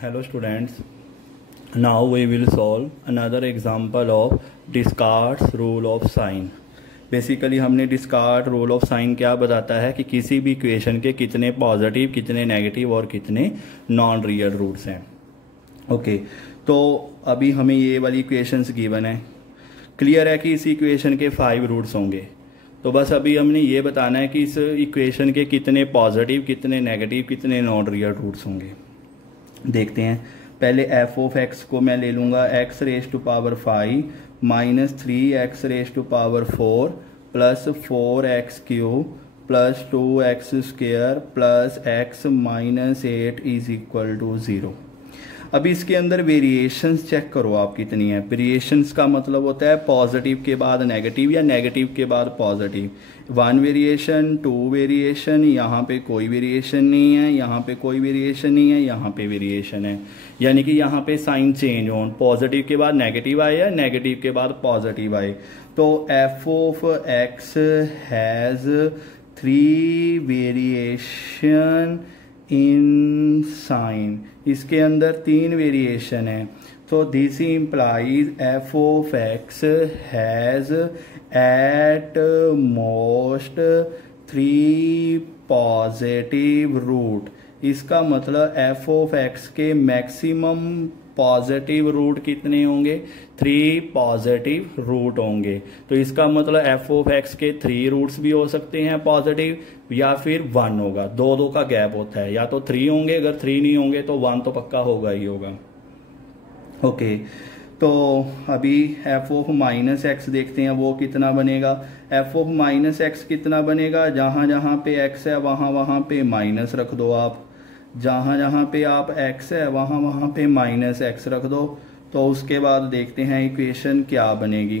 Hello students, now we will solve another example of Descartes rule of sign। Basically हमने डिस्कार्ट rule of sine क्या बताता है कि किसी भी इक्वेशन के कितने पॉजिटिव, कितने नेगेटिव और कितने नॉन रियल रूट्स हैं। ओके, तो अभी हमें ये वाली इक्वेशंस गिवन है। क्लियर है कि इस इक्वेशन के 5 रूट्स होंगे। तो बस अभी हमने ये बताना है कि इस इक्वेशन के कितने पॉजिटिव, कितने नेगेटिव, कितने नॉन रियल रूट्स होंगे। देखते हैं। पहले एफ ऑफ एक्स को मैं ले लूँगा x raise to power 5 minus 3x raise to power 4 plus 4x cube plus 2x square plus x minus 8 is equal to 0। अभी इसके अंदर वेरिएशंस चेक करो आप कितनी है। वेरिएशंस का मतलब होता है पॉजिटिव के बाद नेगेटिव या नेगेटिव के बाद पॉजिटिव। 1 वेरिएशन, 2 वेरिएशन, यहाँ पे कोई वेरिएशन नहीं है, यहाँ पे कोई वेरिएशन नहीं है, यहाँ पे वेरिएशन है। यानी कि यहाँ पे साइन चेंज हो, पॉजिटिव के बाद नेगेटिव आए या नेगेटिव के बाद पॉजिटिव आए। तो f of x has 3 variation in sign. इसके अंदर 3 वेरिएशन है। तो this implies f of x has at most 3 positive root. इसका मतलब एफ ऑफ एक्स के मैक्सिमम पॉजिटिव रूट कितने होंगे? 3 पॉजिटिव रूट होंगे। तो इसका मतलब एफ ऑफ एक्स के 3 रूट्स भी हो सकते हैं पॉजिटिव या फिर 1 होगा। 2 का गैप होता है, या तो 3 होंगे, अगर 3 नहीं होंगे तो 1 तो पक्का होगा ही होगा। ओके, तो अभी एफ ऑफ माइनस एक्स देखते हैं वो कितना बनेगा। एफ ऑफ माइनस एक्स कितना बनेगा? जहां जहां पे एक्स है वहां वहां पे माइनस रख दो आप। जहां जहां पे आप एक्स है वहां वहां पे माइनस एक्स रख दो। तो उसके बाद देखते हैं इक्वेशन क्या बनेगी।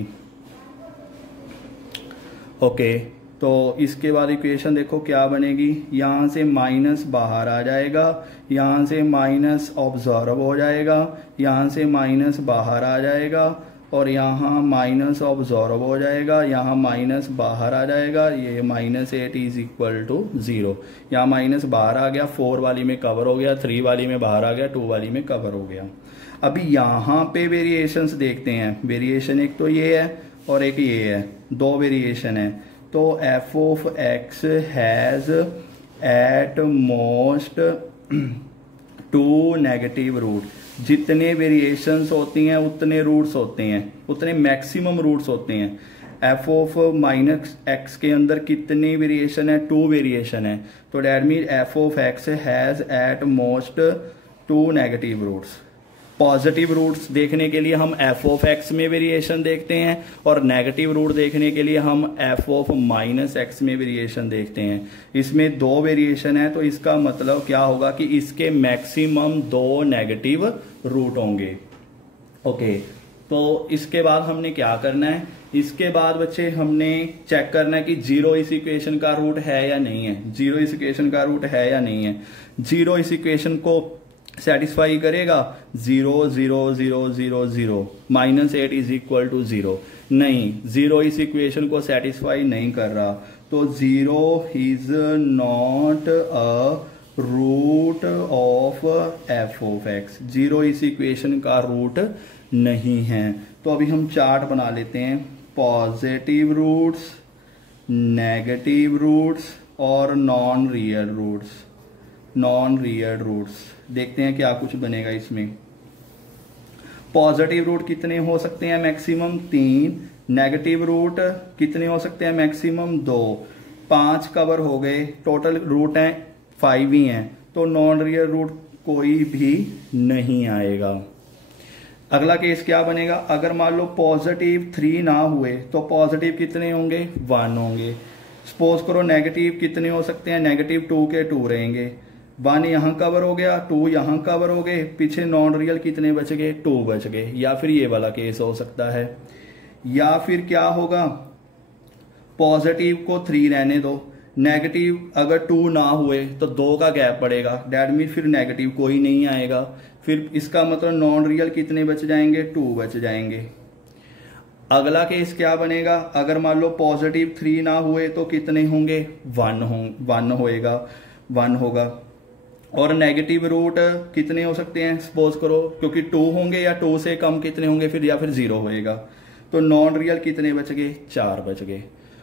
ओके, तो इसके बाद इक्वेशन देखो क्या बनेगी। यहां से माइनस बाहर आ जाएगा, यहां से माइनस ऑब्जॉर्व हो जाएगा, यहां से माइनस बाहर आ जाएगा और यहाँ माइनस ऑब्जॉर्व हो जाएगा, यहाँ माइनस बाहर आ जाएगा। ये माइनस 8 इज इक्वल टू 0। यहाँ माइनस बाहर आ गया, 4 वाली में कवर हो गया, 3 वाली में बाहर आ गया, 2 वाली में कवर हो गया। अभी यहाँ पे वेरिएशंस देखते हैं। वेरिएशन एक तो ये है और एक ये है, 2 वेरिएशन है। तो f of x has at most 2 negative root. जितने वेरिएशंस होती हैं उतने रूट्स होते हैं, उतने मैक्सिमम रूट्स होते हैं। एफ ऑफ माइनस एक्स के अंदर कितनी वेरिएशन है? 2 वेरिएशन है। तो that mean f of x has at most 2 negative roots. Positive roots देखने के लिए हम एफ ऑफ एक्स में वेरिएशन देखते हैं और नेगेटिव रूट देखने के लिए हम एफ ऑफ माइनस एक्स में वेरिएशन देखते हैं। इसमें 2 वेरिएशन है, तो इसका मतलब क्या होगा कि इसके मैक्सिमम 2 नेगेटिव रूट होंगे। ओके, तो इसके बाद हमने क्या करना है? इसके बाद बच्चे हमने चेक करना है कि 0 इस इक्वेशन का रूट है या नहीं है। 0 इस इक्वेशन का रूट है या नहीं है। 0 इस इक्वेशन को सेटिस्फाई करेगा। 0 0 0 0 0 माइनस 8 इज इक्वल टू 0। नहीं, 0 इस इक्वेशन को सेटिस्फाई नहीं कर रहा। तो 0 is not a root of f of x. 0 इस इक्वेशन का रूट नहीं है। तो अभी हम चार्ट बना लेते हैं। पॉजिटिव रूट्स, नेगेटिव रूट्स और non real roots. Non real roots देखते हैं क्या कुछ बनेगा इसमें। पॉजिटिव रूट कितने हो सकते हैं? मैक्सिमम 3। नेगेटिव रूट कितने हो सकते हैं? मैक्सिमम 2। 5 कवर हो गए। टोटल रूट हैं 5 ही हैं, तो नॉन रियल रूट कोई भी नहीं आएगा। अगला केस क्या बनेगा? अगर मान लो पॉजिटिव 3 ना हुए तो पॉजिटिव कितने होंगे? 1 होंगे। सपोज करो नेगेटिव कितने हो सकते हैं? नेगेटिव 2 के 2 रहेंगे। 1 यहां कवर हो गया, 2 यहां कवर हो गए, पीछे नॉन रियल कितने बच गए? 2 बच गए। या फिर ये वाला केस हो सकता है। या फिर क्या होगा? पॉजिटिव को 3 रहने दो, नेगेटिव अगर 2 ना हुए तो 2 का गैप पड़ेगा। डेट मीन फिर नेगेटिव कोई नहीं आएगा। फिर इसका मतलब नॉन रियल कितने बच जाएंगे? 2 बच जाएंगे। अगला केस क्या बनेगा? अगर मान लो पॉजिटिव 3 ना हुए तो कितने होंगे? 1 होगा। और नेगेटिव रूट कितने हो सकते हैं, सपोज करो, क्योंकि 2 होंगे या 2 से कम कितने होंगे फिर, या फिर 0 होएगा। तो नॉन रियल कितने बच गए, 4 बच गए।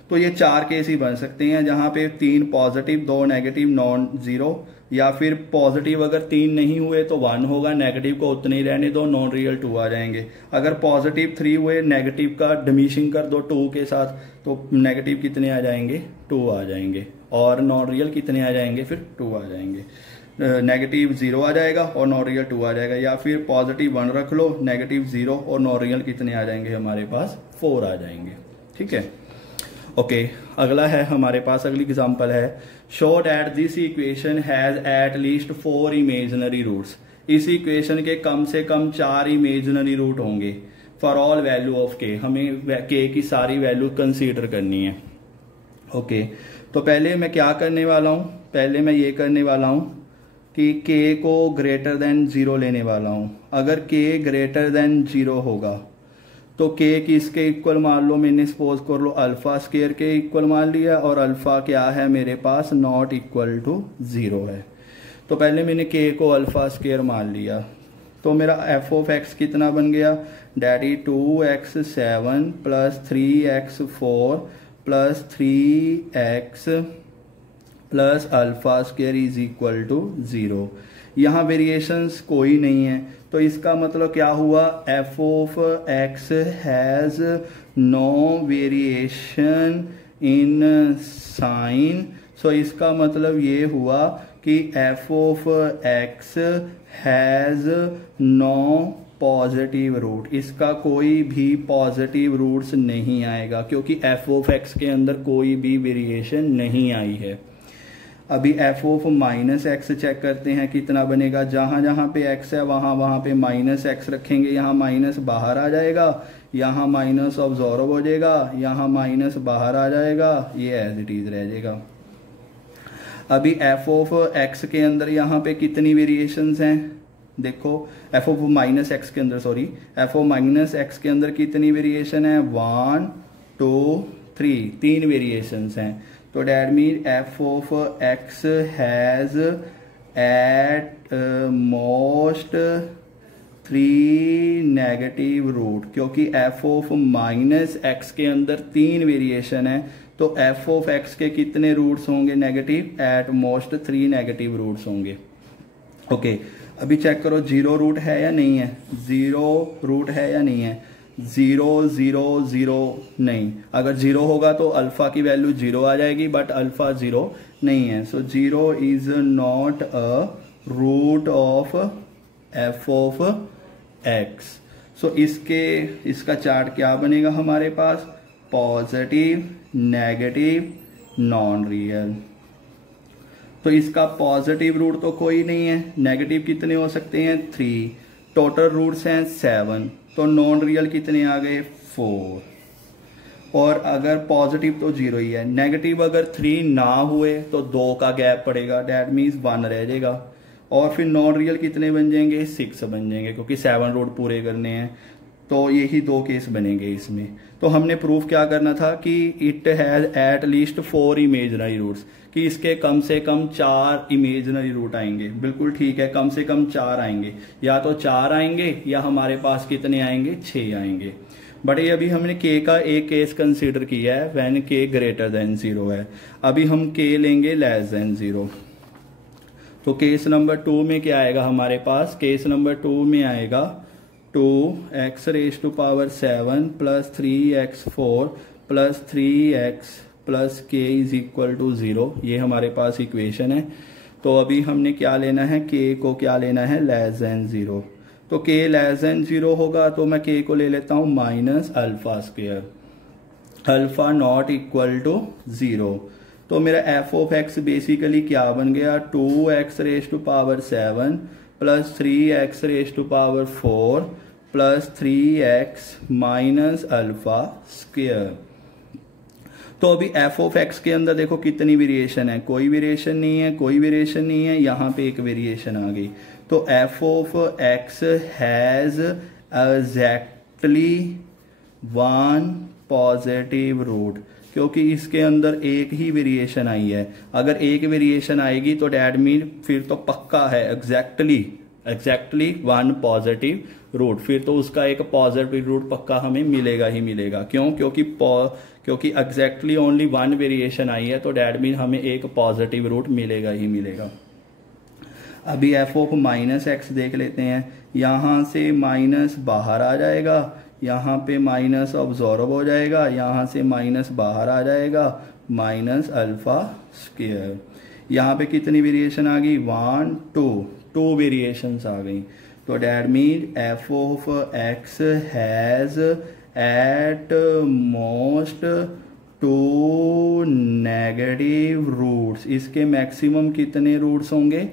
तो ये 4 केस ही बन सकते हैं जहां पे 3 पॉजिटिव 2 नेगेटिव नॉन जीरो, या फिर पॉजिटिव अगर 3 नहीं हुए तो 1 होगा, नेगेटिव को उतने ही रहने दो, नॉन रियल 2 आ जाएंगे। अगर पॉजिटिव 3 हुए, नेगेटिव का डिमिशिंग कर दो 2 के साथ, तो नेगेटिव कितने आ जाएंगे, 2 आ जाएंगे, और नॉन रियल कितने आ जाएंगे, फिर 2 आ जाएंगे। नेगेटिव 0 आ जाएगा और नॉन रियल 2 आ जाएगा, या फिर पॉजिटिव 1 रख लो, नेगेटिव 0 और नॉन रियल कितने आ जाएंगे हमारे पास, 4 आ जाएंगे। ठीक है, ओके। अगला है हमारे पास, अगली एग्जांपल है, show that this equation has at least 4 imaginary roots. इस इक्वेशन के कम से कम 4 इमेजिनरी रूट होंगे for all value of k. हमें के की सारी वैल्यू कंसीडर करनी है। ओके, तो पहले मैं क्या करने वाला हूं, पहले मैं ये करने वाला हूं कि k को ग्रेटर देन 0 लेने वाला हूं। अगर k ग्रेटर देन 0 होगा तो k किसके इक्वल मान लो, मैंने सपोज कर लो अल्फा स्केयर के इक्वल मान लिया, और अल्फा क्या है मेरे पास, नॉट इक्वल टू 0 है। तो पहले मैंने k को अल्फा स्केयर मान लिया, तो मेरा f ऑफ x कितना बन गया, डैडी 2x7 plus 3x4 plus 3x plus alpha square is equal to 0। यहाँ वेरिएशंस कोई नहीं है, तो इसका मतलब क्या हुआ, f of x has no variation in sign. So इसका मतलब ये हुआ कि f of x has no positive root, इसका कोई भी पॉजिटिव रूट्स नहीं आएगा, क्योंकि f ऑफ x के अंदर कोई भी वेरिएशन नहीं आई है। अभी f of minus x check करते हैं कितना बनेगा। जहां जहां पे x है वहां वहां पे माइनस एक्स रखेंगे, यहाँ माइनस बाहर आ जाएगा, यहाँ माइनस ऑब्जॉर्व हो जाएगा, यहाँ माइनस बाहर आ जाएगा, ये एज इट इज रह जाएगा। अभी f ऑफ x के अंदर यहाँ पे कितनी वेरिएशंस हैं, देखो f ऑफ माइनस एक्स के अंदर, sorry f of minus x के अंदर कितनी वेरिएशन है, 1 2 3, 3 वेरिएशंस हैं। तो that mean f of x has at most 3 negative root, क्योंकि f ऑफ माइनस एक्स के अंदर 3 वेरिएशन है, तो f ऑफ x के कितने रूट्स होंगे negative, at most 3 negative roots होंगे। ओके, अभी चेक करो 0 रूट है या नहीं है, 0 रूट है या नहीं है, 0 0 0 नहीं। अगर 0 होगा तो अल्फा की वैल्यू 0 आ जाएगी, बट अल्फा 0 नहीं है, so 0 is not a root of f of x। So इसका चार्ट क्या बनेगा हमारे पास, पॉजिटिव नेगेटिव नॉन रियल। तो इसका पॉजिटिव रूट तो कोई नहीं है, नेगेटिव कितने हो सकते हैं, 3, टोटल रूट्स हैं 7, तो नॉन रियल कितने आ गए, 4। और अगर पॉजिटिव तो 0 ही है, नेगेटिव अगर 3 ना हुए तो 2 का गैप पड़ेगा, डैट मीन्स 1 रह जाएगा, और फिर नॉन रियल कितने बन जाएंगे, 6 बन जाएंगे, क्योंकि 7 रूट पूरे करने हैं। तो यही 2 केस बनेंगे इसमें। तो हमने प्रूफ क्या करना था कि it has at least 4 imaginary roots, कि इसके कम से कम 4 इमेजिनरी रूट आएंगे। बिल्कुल ठीक है, कम से कम 4 आएंगे, या तो 4 आएंगे या हमारे पास कितने आएंगे, 6 आएंगे। बट ये अभी हमने k का एक केस कंसीडर किया है, व्हेन k ग्रेटर देन 0 है। अभी हम k लेंगे लेस देन 0। तो केस नंबर 2 में क्या आएगा हमारे पास, केस नंबर 2 में आएगा 2x raise to power 7 plus 3x4 plus 3x plus k is equal to 0। ये हमारे पास इक्वेशन है। तो अभी हमने क्या लेना है, k को क्या लेना है, लेस देन 0। तो k लेस देन 0 होगा, तो मैं k को ले लेता हूं minus alpha square, alpha not equal to 0। तो मेरा f ऑफ x बेसिकली क्या बन गया, 2x raise to power 7 plus 3x raise to power 4 plus 3x minus alpha square. तो अभी f ऑफ x के अंदर देखो कितनी वेरिएशन है, कोई वेरिएशन नहीं है, कोई वेरिएशन नहीं है, यहाँ पे एक वेरिएशन आ गई। तो f of x has exactly 1 positive root, क्योंकि इसके अंदर एक ही वेरिएशन आई है। अगर एक वेरिएशन आएगी तो डैट मीन फिर तो पक्का है एग्जैक्टली वन पॉजिटिव रूट, फिर तो उसका एक पॉजिटिव रूट पक्का हमें मिलेगा ही मिलेगा। क्यों? क्योंकि एग्जैक्टली ओनली वन वेरिएशन आई है, तो डैट मीन हमें एक पॉजिटिव रूट मिलेगा ही मिलेगा। अभी एफ ऑफ माइनस एक्स देख लेते हैं। यहाँ से माइनस बाहर आ जाएगा, यहाँ पे माइनस ऑब्जॉर्ब हो जाएगा, यहाँ से माइनस बाहर आ जाएगा, माइनस अल्फा स्क्वायर। यहाँ पे कितनी वेरिएशन आ गई? 1 2 वेरिएशंस आ गई। तो that mean f of x has at most 2 negative roots. इसके मैक्सिमम कितने रूट्स होंगे?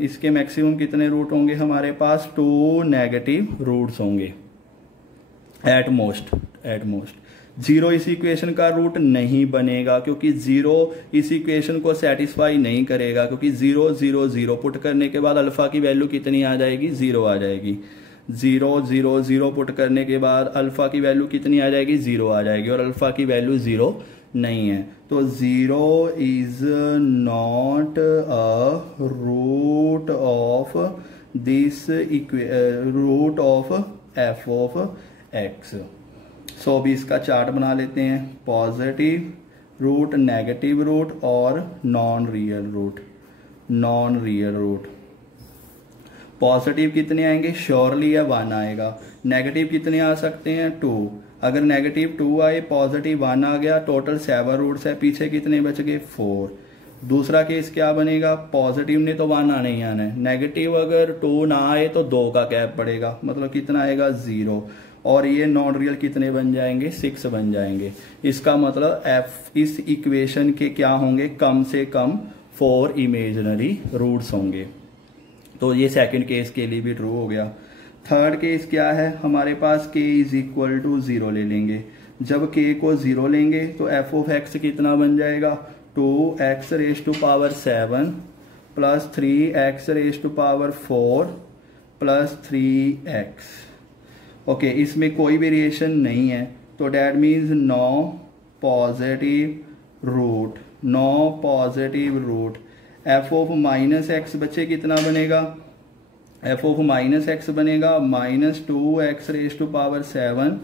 इसके मैक्सिमम कितने रूट होंगे हमारे पास? 2 नेगेटिव रूट्स होंगे एट मोस्ट। 0 इस इक्वेशन का रूट नहीं बनेगा, क्योंकि 0 इस इक्वेशन को सेटिस्फाई नहीं करेगा, क्योंकि 0 0 0 पुट करने के बाद अल्फा की वैल्यू कितनी आ जाएगी? 0 आ जाएगी। 0 0 0 पुट करने के बाद अल्फा की वैल्यू कितनी आ जाएगी? 0 आ जाएगी, और अल्फा की वैल्यू 0 नहीं है। तो 0 is not a root of this root of f of x. So अभी इसका चार्ट बना लेते हैं। पॉजिटिव रूट, नेगेटिव रूट और नॉन रियल रूट। पॉजिटिव कितने आएंगे? श्योरली है 1 आएगा। नेगेटिव कितने आ सकते हैं? 2। अगर नेगेटिव 2 आए, पॉजिटिव 1 आ गया, टोटल 7 रूट्स है, पीछे कितने बच गए? 4। दूसरा केस क्या बनेगा? पॉजिटिव ने तो 1 आना ही आना है, नेगेटिव अगर 2 ना आए तो 2 का गैप पड़ेगा, मतलब कितना आएगा? 0। और ये नॉन रियल कितने बन जाएंगे? 6 बन जाएंगे। इसका मतलब एफ इस इक्वेशन के क्या होंगे? कम से कम 4 इमेजिनरी रूट्स होंगे। तो ये सेकंड केस के लिए भी ट्रू हो गया। थर्ड केस क्या है हमारे पास? k इज इक्वल टू 0 ले लेंगे। जब k को 0 लेंगे तो एफ ऑफ एक्स कितना बन जाएगा? 2x raise to power 7 plus 3x raise to power 4 plus 3x। Okay, इसमें कोई वेरिएशन नहीं है, तो that means no positive root. F of minus x बच्चे कितना बनेगा? एफ ऑफ माइनस एक्स बनेगा -2x रेज टू पावर 7।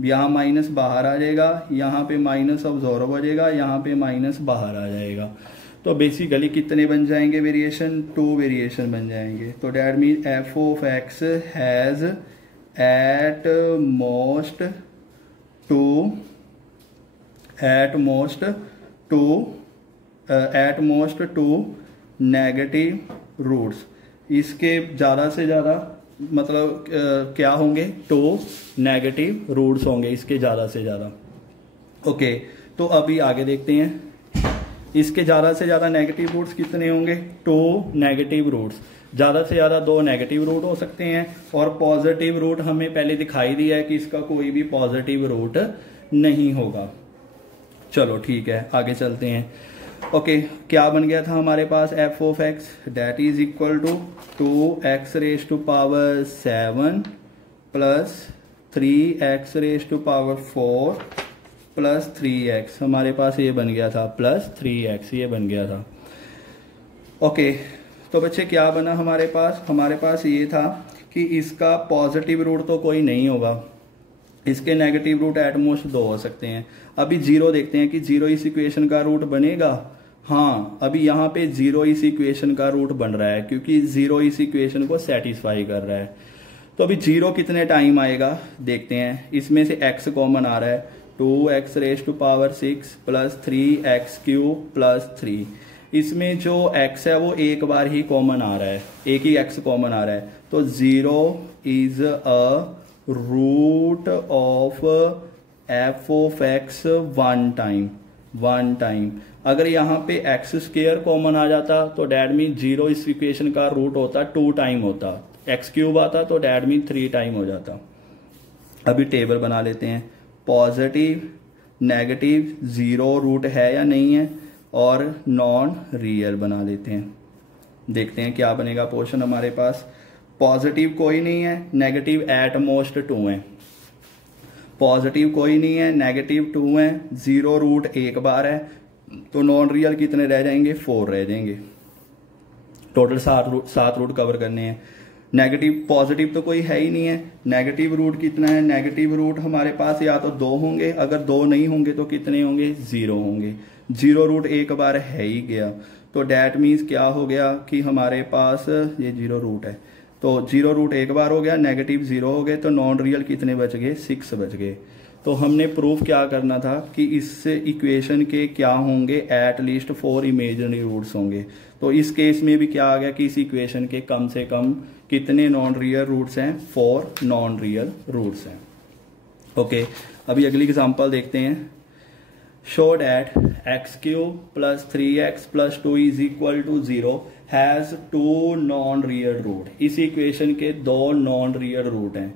यहाँ माइनस बाहर आ जाएगा, यहाँ पे माइनस ऑब्जॉर्ब हो जाएगा, यहाँ पे माइनस बाहर आ जाएगा। तो बेसिकली कितने बन जाएंगे वेरिएशन? 2 वेरिएशन बन जाएंगे। तो that mean f of x has at most two negative roots. इसके ज्यादा से ज्यादा मतलब क्या होंगे? 2 नेगेटिव रूट्स होंगे इसके ज्यादा से ज्यादा। ओके, तो अभी आगे देखते हैं। इसके ज्यादा से ज्यादा नेगेटिव रूट्स कितने होंगे? 2 नेगेटिव रूट्स। ज्यादा से ज्यादा 2 नेगेटिव रूट हो सकते हैं, और पॉजिटिव रूट हमें पहले दिखाई दिया है कि इसका कोई भी पॉजिटिव रूट नहीं होगा। चलो ठीक है, आगे चलते हैं। ओके, क्या बन गया था हमारे पास? F of x that is equal to 2x raise to power 7 plus 3x raise to power 4 plus 3x। हमारे पास ये बन गया था प्लस 3x, ये बन गया था। ओके, तो बच्चे क्या बना हमारे पास? हमारे पास ये था कि इसका पॉजिटिव रूट तो कोई नहीं होगा, इसके नेगेटिव रूट एट मोस्ट 2 हो सकते हैं। अभी 0 देखते हैं कि 0 इस इक्वेशन का रूट बनेगा। हाँ, अभी यहाँ पे 0 इस इक्वेशन का रूट बन रहा है, क्योंकि 0 इस इक्वेशन को सेटिस्फाई कर रहा है। तो अभी 0 कितने टाइम आएगा देखते हैं। इसमें से x कॉमन आ रहा है, 2x raise to power 6 plus 3x cube plus 3। इसमें जो x है वो एक बार ही कॉमन आ रहा है, एक ही x कॉमन आ रहा है। तो 0 is a root of f of x 1 time. अगर यहाँ पे एक्स स्क्वायर कॉमन आ जाता तो डैट मीन 0 इस इक्वेशन का रूट होता 2 टाइम होता, एक्स क्यूब आता तो डैट मीन 3 टाइम हो जाता। अभी टेबल बना लेते हैं। पॉजिटिव, नेगेटिव, 0 रूट है या नहीं है, और नॉन रियल बना लेते हैं। देखते हैं क्या बनेगा पोर्शन हमारे पास। पॉजिटिव कोई नहीं है, नेगेटिव एट मोस्ट 2 है। पॉजिटिव कोई नहीं है, नेगेटिव 2 है, 0 रूट एक बार है, तो नॉन रियल कितने रह जाएंगे, 4 रह जाएंगे। टोटल 7 रूट कवर करने हैं। नेगेटिव पॉजिटिव तो कोई है ही नहीं है, नेगेटिव रूट कितना है, नेगेटिव रूट हमारे पास या तो 2 होंगे, अगर 2 नहीं होंगे तो कितने होंगे, 0 होंगे। 0 रूट एक बार है ही गया, तो डैट मीन्स क्या हो गया कि हमारे पास ये 0 रूट है, तो 0 रूट एक बार हो गया, नेगेटिव 0 हो गए, तो नॉन रियल कितने बच गए, 6 बच गए। तो हमने प्रूफ क्या करना था कि इस इक्वेशन के क्या होंगे, एट लीस्ट 4 इमेजिनरी रूट्स होंगे। तो इस केस में भी क्या आ गया कि इस इक्वेशन के कम से कम कितने नॉन रियल रूट्स हैं, 4 नॉन रियल रूट्स हैं। ओके, अभी अगली एग्जांपल देखते हैं। Show that x³ + 3x + 2 = 0 has 2 non real root. इस इक्वेशन के 2 नॉन रियल रूट हैं,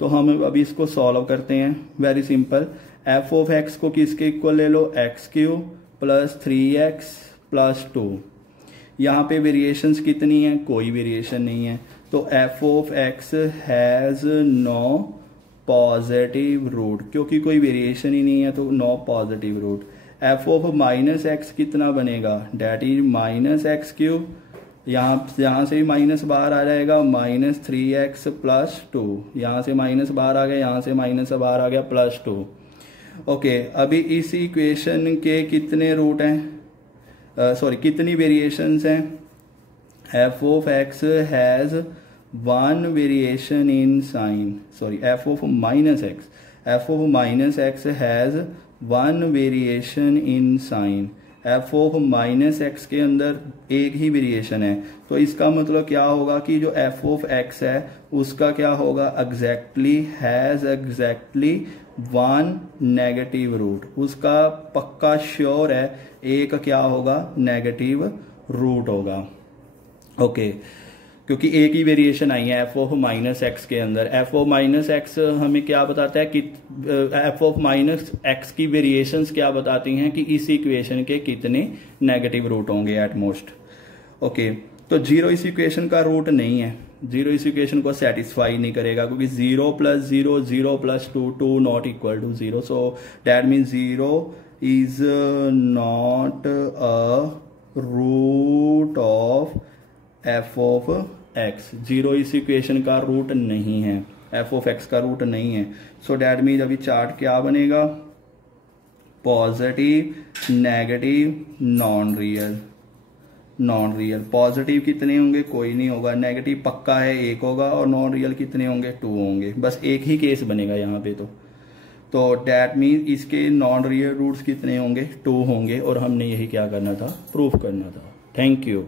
तो हम अभी इसको सॉल्व करते हैं। वेरी सिंपल, f(x) को किसके इक्वल ले लो, x³ + 3x + 2। यहाँ पे वेरिएशंस कितनी है, कोई वेरिएशन नहीं है, तो f(x) has no positive root, क्योंकि कोई वेरिएशन ही नहीं है तो नो पॉजिटिव रूट। f(-x) कितना बनेगा, डेट इज -x³, यहाँ से भी माइनस बाहर आ जाएगा, -3x + 2, यहाँ से माइनस बाहर आ गया, यहाँ से माइनस बाहर आ गया, +2। ओके, अभी इस इक्वेशन के कितने रूट हैं, कितनी वेरिएशंस हैं, f(x) has 1 variation in sign, f(-x) has 1 variation in sign. f(-x) के अंदर एक ही वेरिएशन है, तो इसका मतलब क्या होगा कि जो f(x) है उसका क्या होगा, हैज एग्जैक्टली 1 नेगेटिव रूट, उसका पक्का श्योर है एक क्या होगा, नेगेटिव रूट होगा। ओके, क्योंकि एक ही वेरिएशन आई है f(-x) के अंदर। f(-x) हमें क्या बताता है कि f(-x) की वेरिएशंस क्या बताती हैं कि इस इक्वेशन के कितने नेगेटिव रूट होंगे एट मोस्ट। ओके, तो 0 इस इक्वेशन का रूट नहीं है, 0 इस इक्वेशन को सेटिस्फाई नहीं करेगा, क्योंकि 0 + 0 0 + 2 2 not equal to 0, so that means 0 is not a root of f(x). 0 इस इक्वेशन का रूट नहीं है, f(x) का रूट नहीं है, सो डैट मीन्स अभी चार्ट क्या बनेगा, positive, negative, non real. Non real positive कितने होंगे, कोई नहीं होगा, नेगेटिव पक्का है 1 होगा, और नॉन रियल कितने होंगे, 2 होंगे। बस एक ही केस बनेगा यहाँ पे, तो डैट मीन्स इसके नॉन रियल रूट्स कितने होंगे, 2 होंगे, और हमने यही क्या करना था, प्रूफ करना था। Thank you.